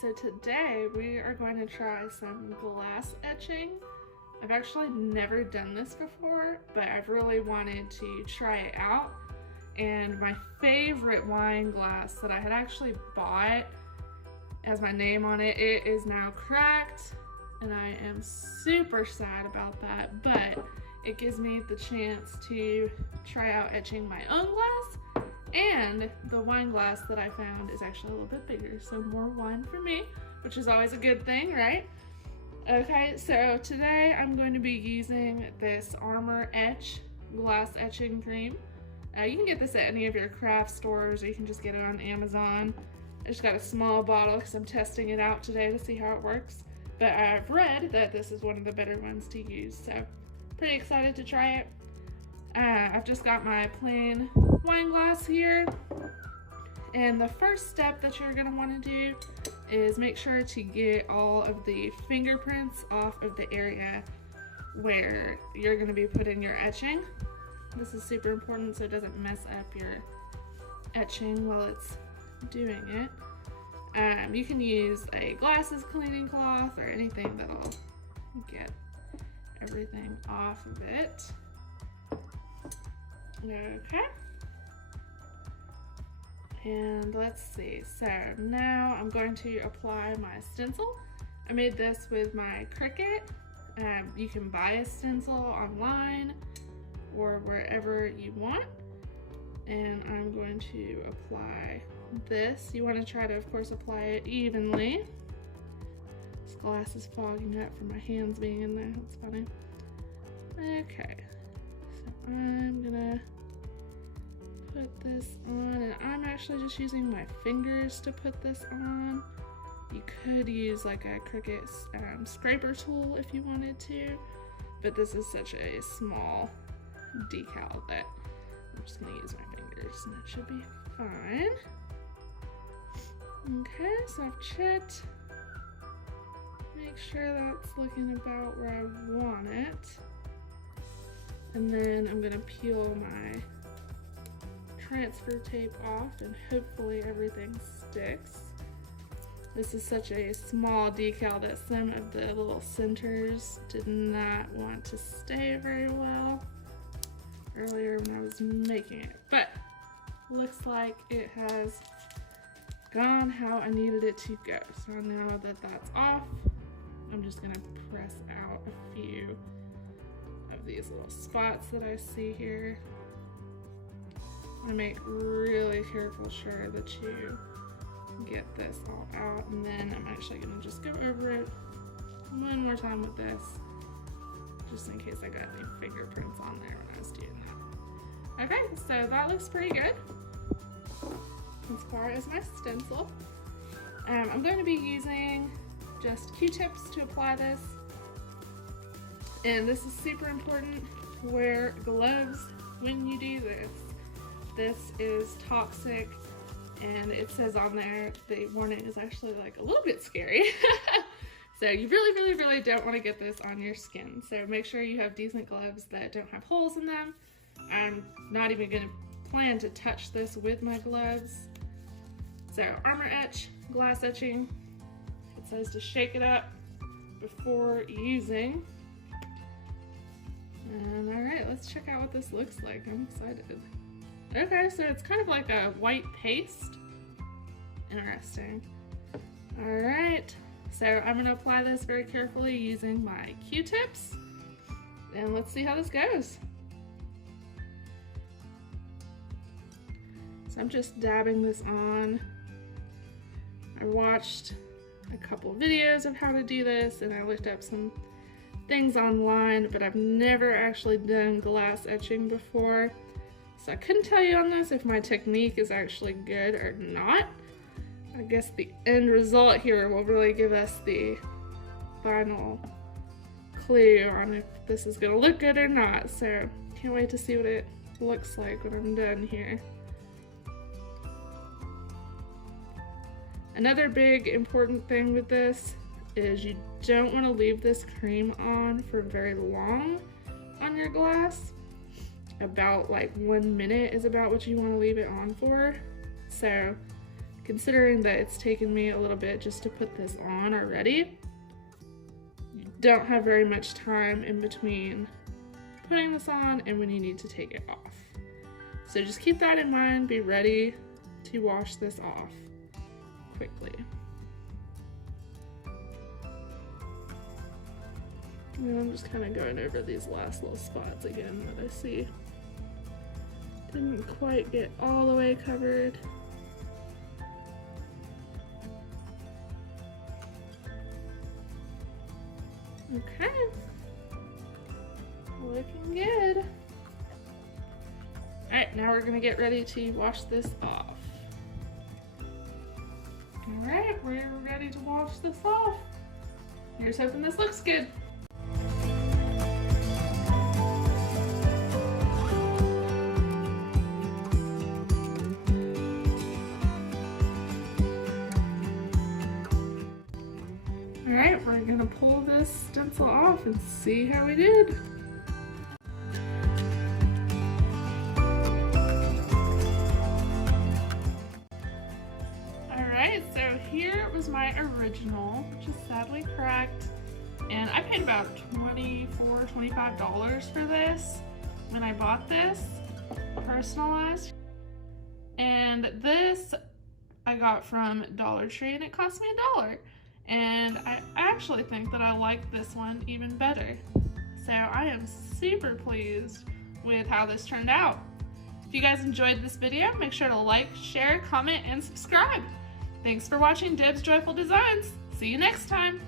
so today we are going to try some glass etching. I've actually never done this before, but I've really wanted to try it out. And my favorite wine glass that I had actually bought has my name on it. It is now cracked, and I am super sad about that, but it gives me the chance to try out etching my own glass. And the wine glass that I found is actually a little bit bigger, so more wine for me, which is always a good thing, right? Okay, so today I'm going to be using this Armor Etch glass etching cream. You can get this at any of your craft stores, or you can just get it on Amazon. I just got a small bottle because I'm testing it out today to see how it works. But I've read that this is one of the better ones to use, so pretty excited to try it. I've just got my plain wine glass here. And the first step that you're gonna wanna do is make sure to get all of the fingerprints off of the area where you're gonna be putting your etching. This is super important so it doesn't mess up your etching while it's doing it. You can use a glasses cleaning cloth or anything that'll get everything off of it. Okay. And let's see, so now I'm going to apply my stencil. I made this with my Cricut. You can buy a stencil online or wherever you want. And I'm going to apply this. You want to try to, of course, apply it evenly. This glass is fogging up from my hands being in there. That's funny. Okay, so I'm gonna put this on, and I'm actually just using my fingers to put this on. You could use like a Cricut scraper tool if you wanted to, but this is such a small decal that I'm just gonna use my fingers and it should be fine. Okay, so I've checked. Make sure that's looking about where I want it. And then I'm gonna peel my transfer tape off and hopefully everything sticks. This is such a small decal that some of the little centers did not want to stay very well earlier when I was making it, but looks like it has gone how I needed it to go. So now that that's off, I'm just gonna press out a few of these little spots that I see here. I make really careful sure that you get this all out, and then I'm actually gonna just go over it one more time with this, just in case I got any fingerprints on there when I was doing that. Okay, so that looks pretty good as far as my stencil. I'm going to be using just Q-tips to apply this, and this is super important. Wear gloves when you do this. This is toxic, and it says on there the warning is actually like a little bit scary. So you really don't want to get this on your skin. So make sure you have decent gloves that don't have holes in them. I'm not even going to plan to touch this with my gloves. So Armor Etch, glass etching. It says to shake it up before using. And all right, let's check out what this looks like. I'm excited. Okay, so it's kind of like a white paste. Interesting. All right, so I'm gonna apply this very carefully using my Q-tips, and let's see how this goes. So I'm just dabbing this on. I watched a couple videos of how to do this, and I looked up some things online, but I've never actually done glass etching before. So I couldn't tell you on this if my technique is actually good or not. I guess the end result here will really give us the final clue on if this is gonna look good or not. So can't wait to see what it looks like when I'm done here. Another big important thing with this is you don't want to leave this cream on for very long on your glass. About like 1 minute is about what you want to leave it on for. So considering that it's taken me a little bit just to put this on already, you don't have very much time in between putting this on and when you need to take it off. So just keep that in mind, be ready to wash this off quickly. And I'm just kind of going over these last little spots again that I see didn't quite get all the way covered. Okay, looking good. Alright, now we're gonna get ready to wash this off. Alright, we're ready to wash this off. Here's hoping this looks good. Alright, we're gonna pull this stencil off and see how we did. Alright, so here was my original, which is sadly cracked. And I paid about $24, $25 for this when I bought this, personalized. And this I got from Dollar Tree and it cost me $1. And I actually think that I like this one even better. So I am super pleased with how this turned out. If you guys enjoyed this video, make sure to like, share, comment, and subscribe. Thanks for watching Deb's Joyful Designs. See you next time.